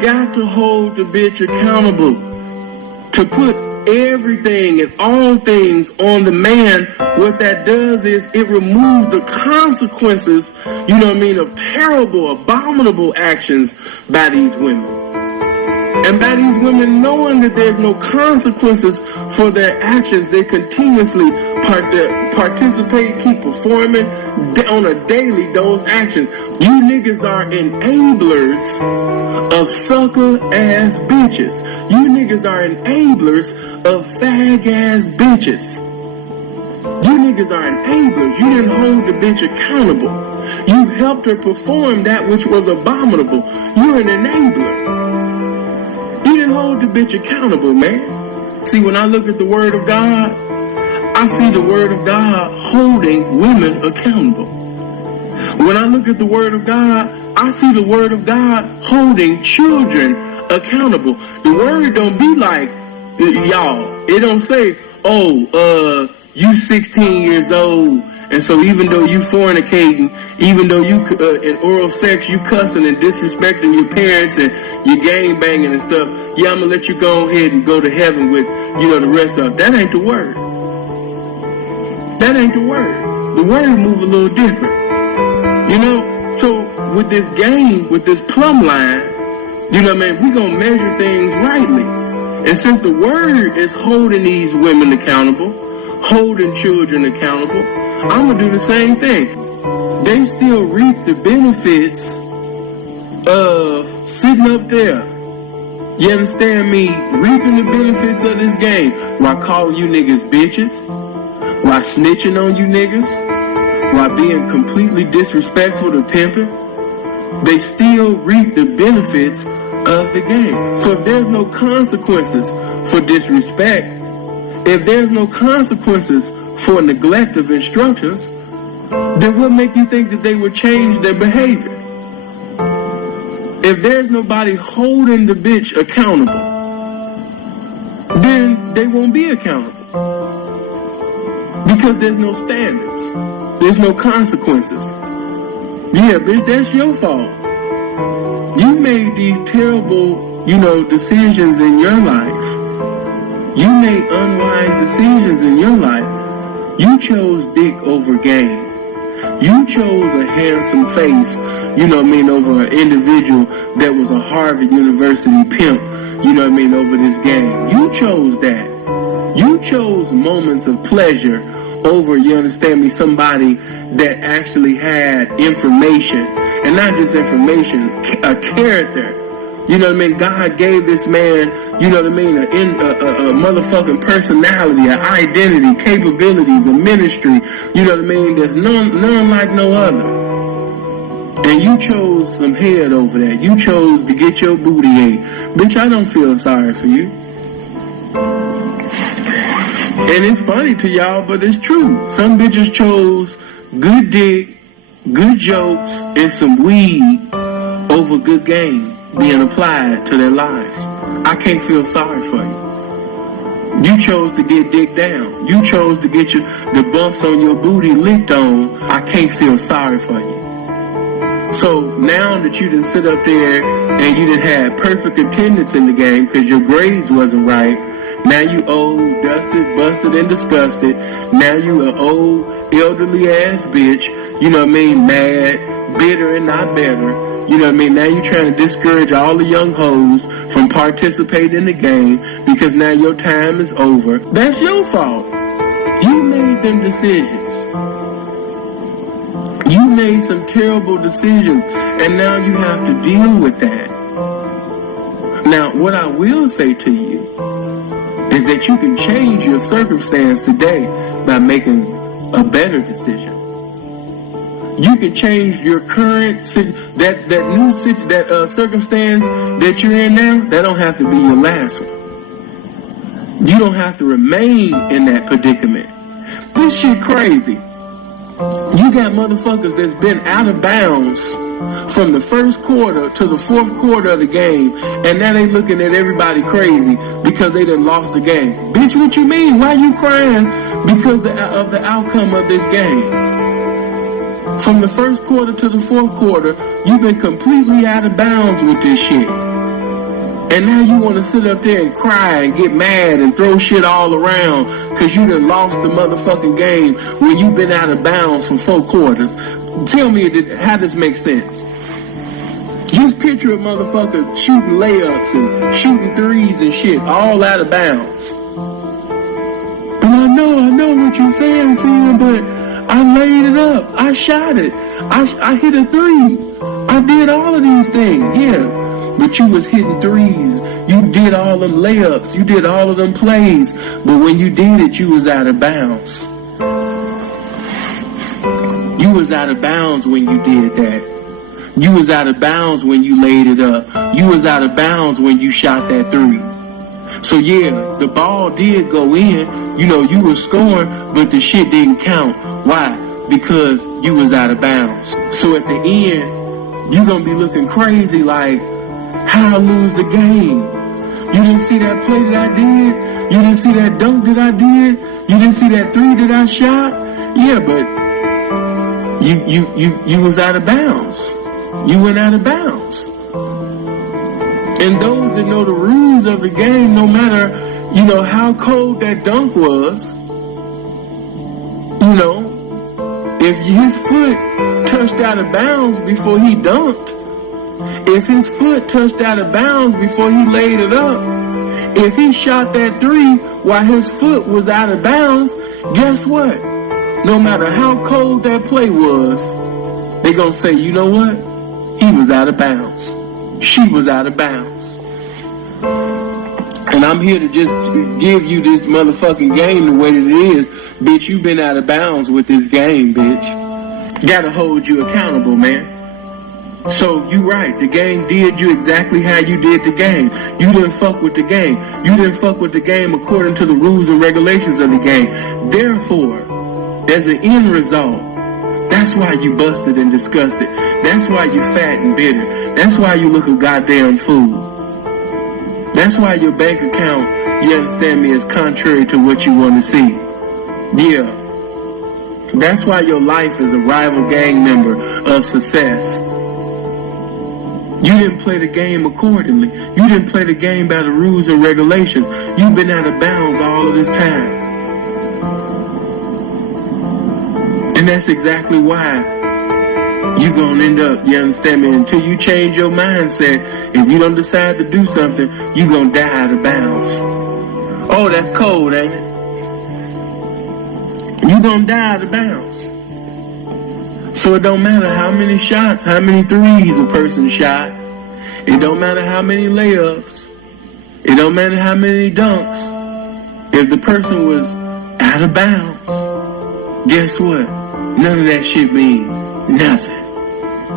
got to hold the bitch accountable. To put everything and all things on the man, what that does is it removes the consequences, you know what I mean, of terrible, abominable actions by these women. And by these women knowing that there's no consequences for their actions, they continuously participate, keep performing on a daily those actions. You niggas are enablers of sucker-ass bitches. You niggas are enablers of fag-ass bitches. You niggas are enablers. You didn't hold the bitch accountable. You helped her perform that which was abominable. You're an enabler. You didn't hold the bitch accountable, man. See, when I look at the Word of God, I see the Word of God holding women accountable. When I look at the Word of God, I see the Word of God holding children accountable. The Word don't be like, y'all, it don't say, you 16 years old, and so even though you fornicating, even though you in oral sex, you cussing and disrespecting your parents and you gang banging and stuff, yeah, I'm gonna let you go ahead and go to heaven with, the rest of it. That ain't the Word. That ain't the Word. The Word move a little different. So with this game, with this plumb line, we gonna measure things rightly. And since the Word is holding these women accountable, holding children accountable, I'm gonna do the same thing. They still reap the benefits of sitting up there. You understand me? Reaping the benefits of this game. While calling you niggas bitches, while snitching on you niggas, while being completely disrespectful to pimping, they still reap the benefits of the game. So if there's no consequences for disrespect, if there's no consequences for neglect of instructions, then what make you think that they would change their behavior? If there's nobody holding the bitch accountable, then they won't be accountable. Because there's no standards. There's no consequences. Yeah, bitch, that's your fault. You made these terrible, decisions in your life. You made unwise decisions in your life. You chose dick over game. You chose a handsome face, over an individual that was a Harvard University pimp, over this game. You chose that. You chose moments of pleasure over, somebody that actually had information. And not just information, a character. God gave this man, a motherfucking personality, an identity, capabilities, a ministry, there's none like no other. And you chose some head over that. You chose to get your booty ate. Bitch, I don't feel sorry for you. And it's funny to y'all, but it's true. Some bitches chose good dick, good jokes, and some weed over good game being applied to their lives. I can't feel sorry for you. You chose to get dick down. You chose to get the bumps on your booty licked on. I can't feel sorry for you. So now that you done sit up there and you done had perfect attendance in the game because your grades wasn't right, now you old, dusted, busted, and disgusted. Now you an old, elderly ass bitch, mad, bitter and not better. Now you're trying to discourage all the young hoes from participating in the game because now your time is over. That's your fault. You made them decisions. You made some terrible decisions, and now you have to deal with that. Now, what I will say to you is that you can change your circumstance today by making a better decision. You can change your current circumstance that you're in now. That don't have to be your last one. You don't have to remain in that predicament. This shit crazy. You got motherfuckers that's been out of bounds from the first quarter to the fourth quarter of the game, and now they looking at everybody crazy because they done lost the game. Bitch, what you mean? Why you crying because of the outcome of this game? From the first quarter to the fourth quarter, you've been completely out of bounds with this shit. And now you want to sit up there and cry and get mad and throw shit all around because you done lost the motherfucking game when you been out of bounds for 4 quarters. Tell me how this makes sense. Just picture a motherfucker shooting layups and shooting threes and shit all out of bounds. And I know what you're saying, Sin, but I laid it up. I shot it. I hit a 3. I did all of these things, yeah. But you was hitting threes. You did all them layups. You did all of them plays. But when you did it, you was out of bounds. You was out of bounds when you did that. You was out of bounds when you laid it up. You was out of bounds when you shot that 3. So yeah, the ball did go in. You know, you were scoring, but the shit didn't count. Why? Because you was out of bounds. So at the end, you gonna be looking crazy like, how I lose the game? You didn't see that play that I did? You didn't see that dunk that I did? You didn't see that 3 that I shot? Yeah, but you was out of bounds. You went out of bounds. And those that know the rules of the game, no matter, you know, how cold that dunk was, you know, if his foot touched out of bounds before he dunked, if his foot touched out of bounds before he laid it up, if he shot that 3 while his foot was out of bounds, guess what? No matter how cold that play was, they gonna say, you know what? He was out of bounds. She was out of bounds. And I'm here to just give you this motherfucking game the way that it is. Bitch, you been out of bounds with this game, bitch. Gotta hold you accountable, man. So you right, the game did you exactly how you did the game. You didn't fuck with the game. You didn't fuck with the game according to the rules and regulations of the game. Therefore, there's an end result. That's why you busted and disgusted. That's why you fat and bitter. That's why you look a goddamn fool. That's why your bank account, you understand me, is contrary to what you want to see. Yeah. That's why your life is a rival gang member of success. You didn't play the game accordingly. You didn't play the game by the rules and regulations. You've been out of bounds all of this time. And that's exactly why you're going to end up, you understand me, until you change your mindset. If you don't decide to do something, you're going to die out of bounds. Oh, that's cold, ain't it? You're going to die out of bounds. So it don't matter how many shots, how many threes a person shot. It don't matter how many layups. It don't matter how many dunks. If the person was out of bounds, guess what? None of that shit means nothing.